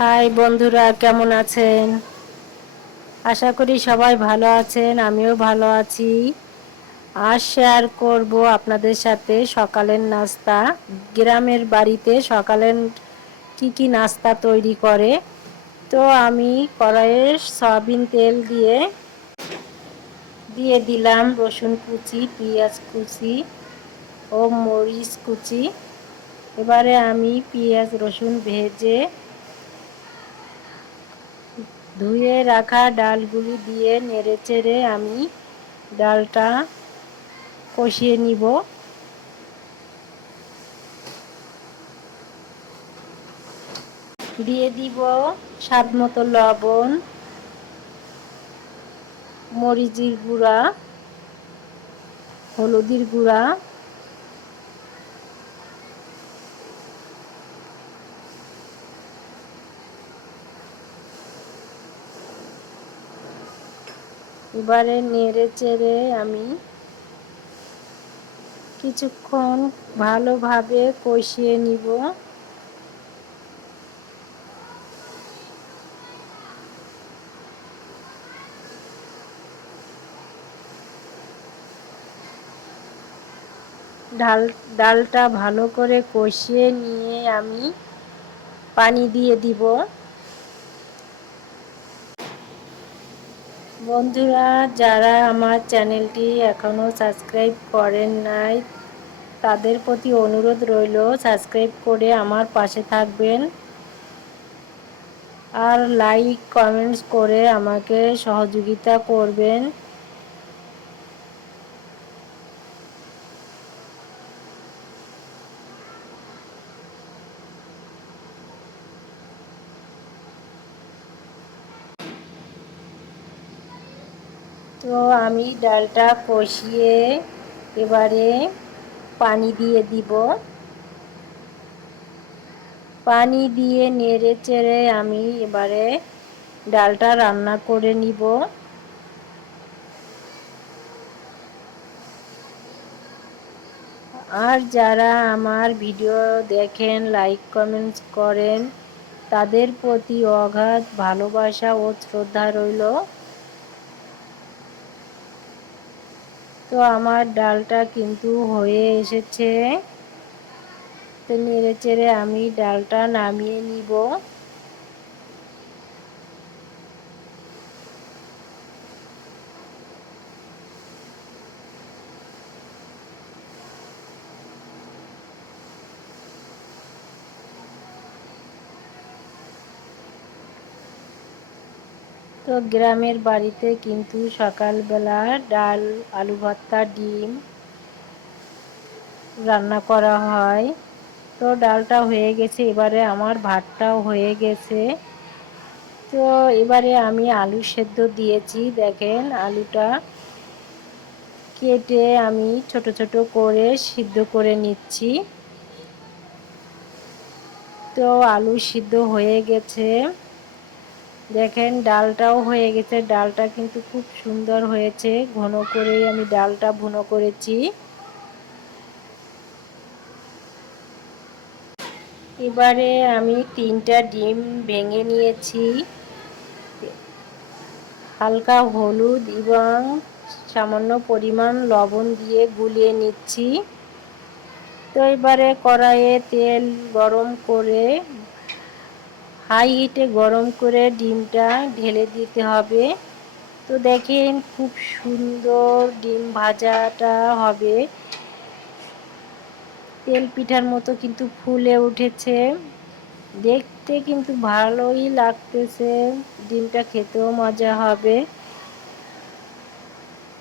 High বন্ধুরা, কেমন আছেন? আশা করি সবাই ভালো আছেন, আমিও ভালো আছি। আজ শেয়ার করব আপনাদের সাথে সকালের নাস্তা। গ্রামের বাড়িতে সকালের কি কি নাস্তা তৈরি করে। তো আমি কড়াইয়ে সয়াবিন তেল দিয়ে দিলাম রসুন কুচি, পেঁয়াজ কুচি ও মরিচ কুচি। এবারে আমি পেঁয়াজ রসুন ভেজে ধুয়ে রাখা ডালগুলি দিয়ে নেড়েচেড়ে আমি ডালটা কষিয়ে নিব। দিয়ে দিব স্বাদ মতো লবণ, মরিচের গুঁড়া, হলুদের গুঁড়া, এবারে নেড়ে চেড়ে আমি কিছুক্ষণ ভালোভাবে কষিয়ে নিব। ডালটা ভালো করে কষিয়ে নিয়ে আমি পানি দিয়ে দিব। বন্ধুরা, যারা আমার চ্যানেলটি এখনও সাবস্ক্রাইব করেন নাই, তাদের প্রতি অনুরোধ রইল সাবস্ক্রাইব করে আমার পাশে থাকবেন আর লাইক কমেন্টস করে আমাকে সহযোগিতা করবেন। তো আমি ডালটা কষিয়ে এবারে পানি দিয়ে দিব। পানি দিয়ে নেড়ে চেড়ে আমি এবারে ডালটা রান্না করে নিব। আর যারা আমার ভিডিও দেখেন, লাইক কমেন্টস করেন, তাদের প্রতি অগাধ ভালোবাসা ও শ্রদ্ধা রইল। তো আমার ডালটা কিন্তু হয়ে এসেছে। তো নেড়ে চেড়ে আমি ডালটা নামিয়ে নিব। তো গ্রামের বাড়িতে কিন্তু সকালবেলা ডাল, আলু ভর্তা, ডিম রান্না করা হয়। তো ডালটা হয়ে গেছে, এবারে আমার ভাতটাও হয়ে গেছে। তো এবারে আমি আলু সেদ্ধ দিয়েছি, দেখেন আলুটা কেটে আমি ছোট ছোট করে সিদ্ধ করে নিচ্ছি। তো আলু সিদ্ধ হয়ে গেছে, দেখেন ডালটাও হয়ে গেছে। ডালটা কিন্তু খুব সুন্দর হয়েছে, ঘন করেই আমি ডালটা ভুনো করেছি। এবারে আমি 3টা ডিম ভেঙে নিয়েছি, হালকা হলুদ এবং সামান্য পরিমাণ লবণ দিয়ে গুলিয়ে নিচ্ছি। তো এবারে কড়াইয়ে তেল গরম করে হাই হিটে গরম করে ডিমটা ঢেলে দিতে হবে। তো দেখেন খুব সুন্দর ডিম ভাজাটা হবে, তেল পিঠার মতো কিন্তু ফুলে উঠেছে, দেখতে কিন্তু ভালোই লাগতেছে, ডিমটা খেতেও মজা হবে।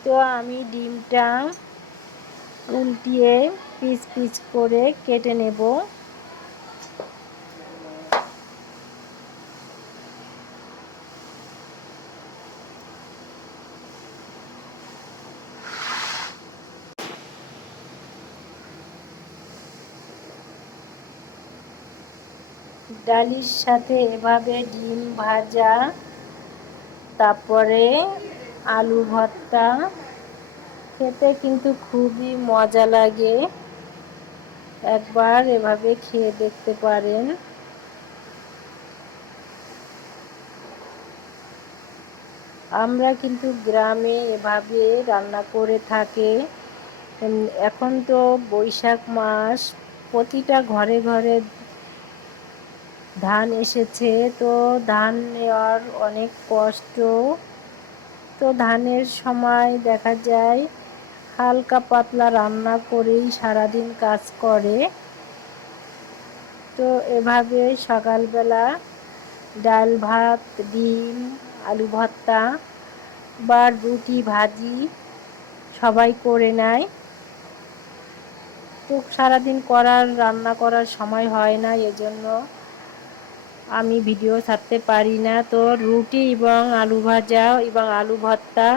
তো আমি ডিমটা উল্টিয়ে পিস পিস করে কেটে নেব। ডালের সাথে এভাবে ডিম ভাজা, তারপরে আলু ভর্তা খেতে কিন্তু খুবই মজা লাগে। একবার এভাবে খেয়ে দেখতে পারেন। আমরা কিন্তু গ্রামে এভাবে রান্না করে থাকি। এখন তো বৈশাখ মাস, প্রতিটা ঘরে ঘরে ধান এসেছে, তো ধান নেওয়ার অনেক কষ্ট। তো ধানের সময় দেখা যায় হালকা পাতলা রান্না করেই সারাদিন কাজ করে। তো এভাবে সকালবেলা ডাল ভাত, ডিম, আলু ভর্তা বা রুটি ভাজি সবাই করে নেয়। তো সারাদিন রান্না করার সময় হয় না, এজন্য আমি ভিডিও ছাড়তে পারি না। তো রুটি এবং আলু ভাজা এবং আলু ভর্তা